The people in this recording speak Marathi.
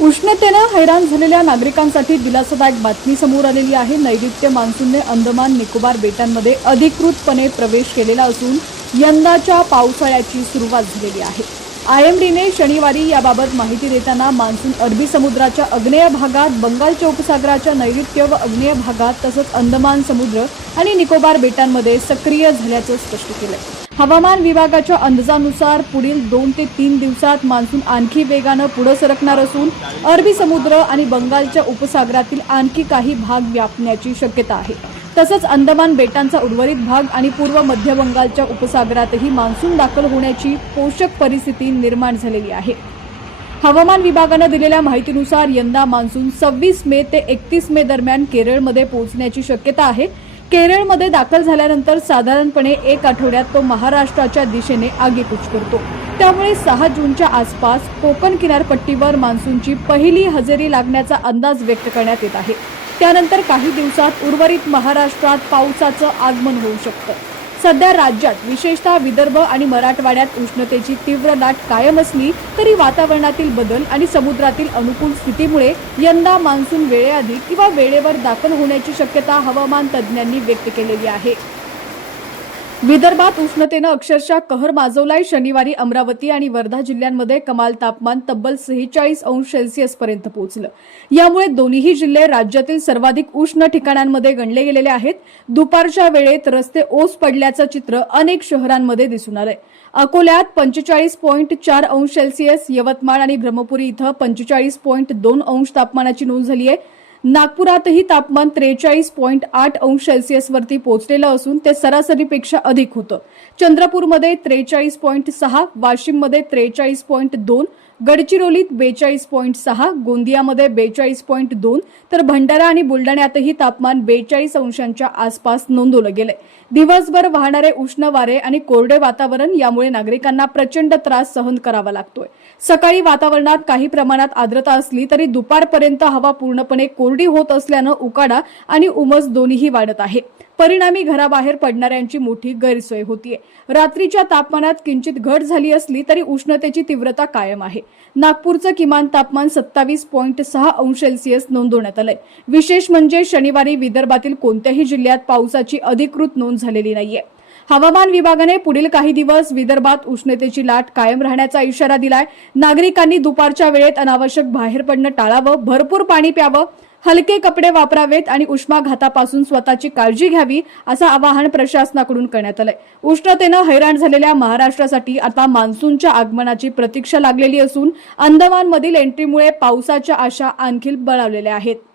उष्णतेने हैराण झालेल्या नागरिकांसाठी दिलासादायक बातमी समोर आलेली आहे। नैऋत्य मान्सूनने अंदमान निकोबार बेटांमध्ये अधिकृतपणे प्रवेश केलेला असून यंदाच्या पावसाळ्याची सुरुवात झालेली आहे। आयएमडीने शनिवारी याबाबत माहिती देताना मान्सून अरबी समुद्राच्या आग्नेय भागात, बंगालच्या उपसागराच्या नैऋत्य व आग्नेय भागात तसंच अंदमान समुद्र आणि निकोबार बेटांमध्ये सक्रिय झाल्याचं स्पष्ट केलंय। हवामान विभागाच्या अंदाजानुसार पुढील 2 ते 3 दिवसात मान्सून आणखी वेगानं पुढे सरकणार असून अरबी समुद्र आणि बंगालच्या उपसागरातील आणखी काही भाग व्यापण्याची शक्यता आहे। तसंच अंदमान बेटांचा उर्वरित भाग आणि पूर्व मध्य बंगालच्या उपसागरातही मान्सून दाखल होण्याची पोषक परिस्थिती निर्माण झालेली आहे। हवामान विभागाने दिलेल्या माहितीनुसार यंदा मान्सून 26 मे ते 31 मे दरम्यान केरळमध्ये पोहोचण्याची शक्यता आहे। केरळमध्ये दाखल झाल्यानंतर साधारणपणे 1 आठवड्यात तो महाराष्ट्राच्या दिशेने आगेकूच करतो। त्यामुळे 6 जूनच्या आसपास कोकण किनारपट्टीवर मान्सूनची पहिली हजेरी लागण्याचा अंदाज व्यक्त करण्यात येत आहे। त्यानंतर काही दिवसात उर्वरित महाराष्ट्रात पावसाचं आगमन होऊ शकतं। सध्या राज्यात विशेषतः विदर्भ आणि मराठवाड्यात उष्णतेची तीव्र लाट कायम असली तरी वातावरणातील बदल आणि समुद्रातील अनुकूल स्थितीमुळे यंदा मान्सून वेळेआधी किंवा वेळेवर दाखल होण्याची शक्यता हवामान तज्ज्ञांनी व्यक्त केलेली आहे। विदर्भात उष्णतेनं अक्षरशः कहर माजवलाय। शनिवारी अमरावती आणि वर्धा जिल्ह्यांमध्ये कमाल तापमान तब्बल 46 अंश सेल्सिअस पर्यंत पोहोचलं। यामुळे दोन्ही जिल्हे राज्यातील सर्वाधिक उष्ण ठिकाणांमध्ये गणले गेलेले आहेत। दुपारच्या वेळेत रस्ते ओस पडल्याचं चित्र अनेक शहरांमध्ये दिसून आलंय। अकोल्यात 45.4 अंश सेल्सिअस, यवतमाळ आणि ब्रह्मपुरी इथं 45.2 अंश तापमानाची नोंद झाली आहे। नागपुरातही तापमान 43.8 अंश सेल्सिअस वरती पोहोचलेलं असून ते सरासरीपेक्षा अधिक होतं। चंद्रपूरमध्ये 43.6, वाशिममध्ये 43.2, गडचिरोलीत 42.6, गोंदियामध्ये 42.2 तर भंडारा आणि बुलढाण्यातही तापमान 42 अंशांच्या आसपास नोंदवलं गेलंय। दिवसभर वाहणारे उष्ण वारे आणि कोरडे वातावरण यामुळे नागरिकांना प्रचंड त्रास सहन करावा लागतोय। सकाळी वातावरणात काही प्रमाणात आर्द्रता असली तरी दुपारपर्यंत हवा पूर्णपणे कोरडी होत असल्यानं उकाडा आणि उमस दोन्हीही वाढत आहे। परिणामी घराबाहेर पडणाऱ्यांची मोठी गैरसोय होतीये। रात्रीच्या तापमानात किंचित घट झाली असली तरी उष्णतेची तीव्रता कायम आहे। नागपूरचं किमान तापमान 27.6 अंश सेल्सिअस नोंदवण्यात आलंय। विशेष म्हणजे शनिवारी विदर्भातील कोणत्याही जिल्ह्यात पावसाची अधिकृत नोंद झालेली नाहीये। हवामान विभागाने पुढील काही दिवस विदर्भात उष्णतेची लाट कायम राहण्याचा इशारा दिलाय। नागरिकांनी दुपारच्या वेळेत अनावश्यक बाहेर पडणं टाळावं, भरपूर पाणी प्यावं, हलके कपडे वापरावेत आणि उष्माघातापासून स्वतःची काळजी घ्यावी असं आवाहन प्रशासनाकडून करण्यात आलंय। उष्णतेनं हैराण झालेल्या महाराष्ट्रासाठी आता मान्सूनच्या आगमनाची प्रतीक्षा लागलेली असून अंदमानमधील एंट्रीमुळे पावसाच्या आशा आणखी बळावलेल्या आहेत।